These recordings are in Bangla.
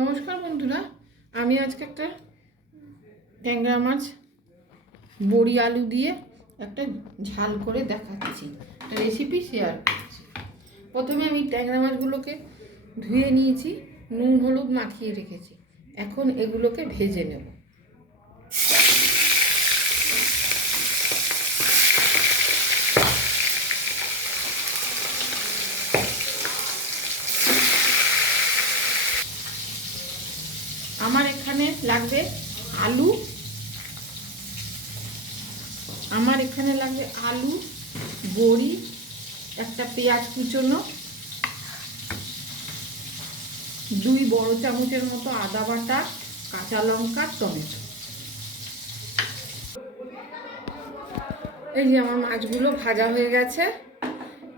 নমস্কার বন্ধুরা, আমি আজকে একটা ট্যাংরা মাছ, বড়ি আলু দিয়ে একটা ঝাল করে দেখাচ্ছি, একটা রেসিপি শেয়ার করছি। প্রথমে আমি ট্যাংরা মাছগুলোকে ধুয়ে নিয়েছি, নুন, হলুদ মাখিয়ে রেখেছি, এখন এগুলোকে ভেজে নেব আমার এখানে লাগবে আলু। আমার এখানে লাগবে আলু, বড়ি, একটা পেঁয়াজ কুচোনো, দুই বড় চামচের মতো আদা বাটা, কাঁচা লঙ্কা, টমেটো। এই যে আমার মাছগুলো ভাজা হয়ে গেছে।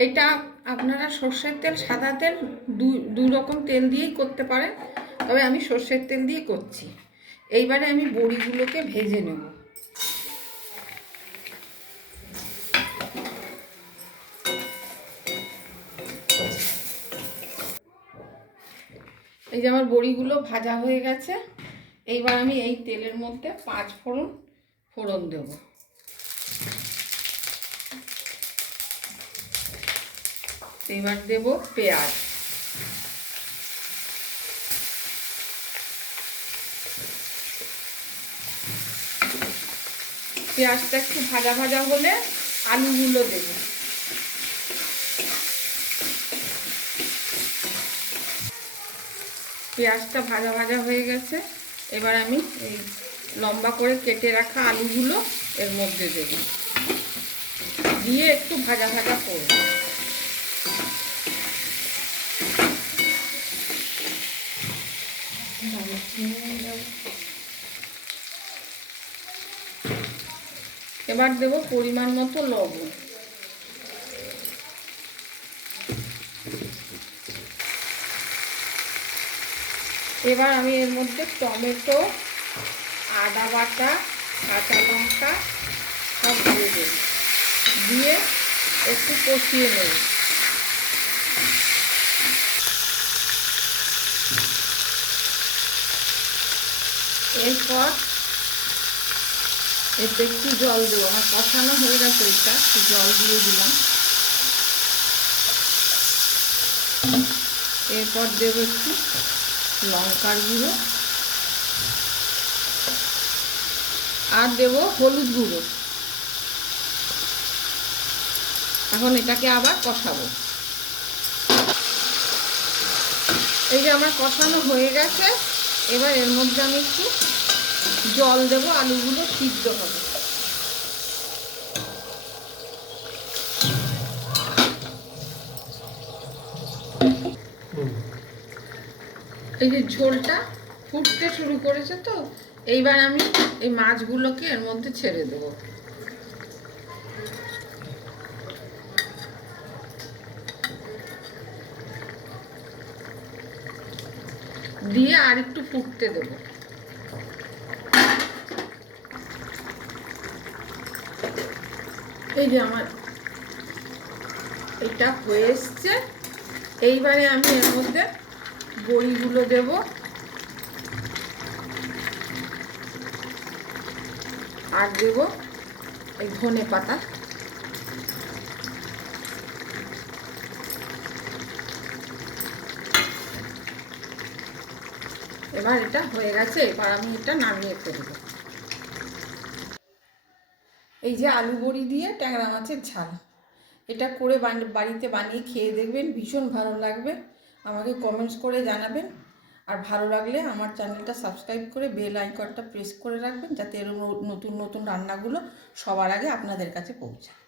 এটা আপনারা সর্ষের তেল, সাদা তেল দু রকম তেল দিয়েই করতে পারেন। তবে আমি সর্ষের তেল দিয়ে করছি। এইবারে আমি বড়িগুলোকে ভেজে নেব। এই যে আমার বড়িগুলো ভাজা হয়ে গেছে, এইবার আমি এই তেলের মধ্যে পাঁচ ফোড়ন ফোড়ন দেব। এবার দেব পেঁয়াজ। পেঁয়াজটা একটু ভাজা ভাজা হলে আলুগুলো দেব। পেঁয়াজটা ভাজা ভাজা হয়ে গেছে। এবার আমি এই লম্বা করে কেটে রাখা আলুগুলো এর মধ্যে দেব। দিয়ে একটু ভাজা ভাজা করব। এবার দেব পরিমাণ মতো লবণ। এবার আমি এর মধ্যে টমেটো, আদা বাটা, কাঁচা লঙ্কা সব দিয়ে দেব। দিয়ে একটু কষিয়ে নেব। এরপর এতে একটু জল দেবো। আমার কষানো হয়ে গেছে এটা। জল দিয়ে দিলাম। এরপর দেব একটু লঙ্কার গুঁড়ো। আর দেব হলুদ গুঁড়ো। এখন এটাকে আবার কষাবো। এই যে আমার কষানো হয়ে গেছে। এবার এর মধ্যে আমি একটু জল দেব, আলুগুলো সিদ্ধ হবে। এই যে ঝোলটা ফুটতে শুরু করেছে তো, এইবার আমি এই মাছগুলোকে এর মধ্যে ছেড়ে দেবো। দিয়ে আর একটু ফুটতে দেবো। এই যে আমার এটা হয়ে এসছে। এইবারে আমি এর মধ্যে বড়িগুলো দেব। আর দেব এই ধনে পাতা। এবার এটা হয়ে গেছে, এবার আমি এটা নামিয়ে ফেলব। এই যে আলু বড়ি দিয়ে ট্যাংরা মাছের ঝাল। এটা করে বাড়িতে বানিয়ে খেয়ে দেখবেন, ভীষণ ভালো লাগবে। আমাকে কমেন্টস করে জানাবেন। আর ভালো লাগলে আমার চ্যানেলটা সাবস্ক্রাইব করে বেল আইকনটা প্রেস করে রাখবেন, যাতে এরকম নতুন নতুন রান্নাগুলো সবার আগে আপনাদের কাছে পৌঁছায়।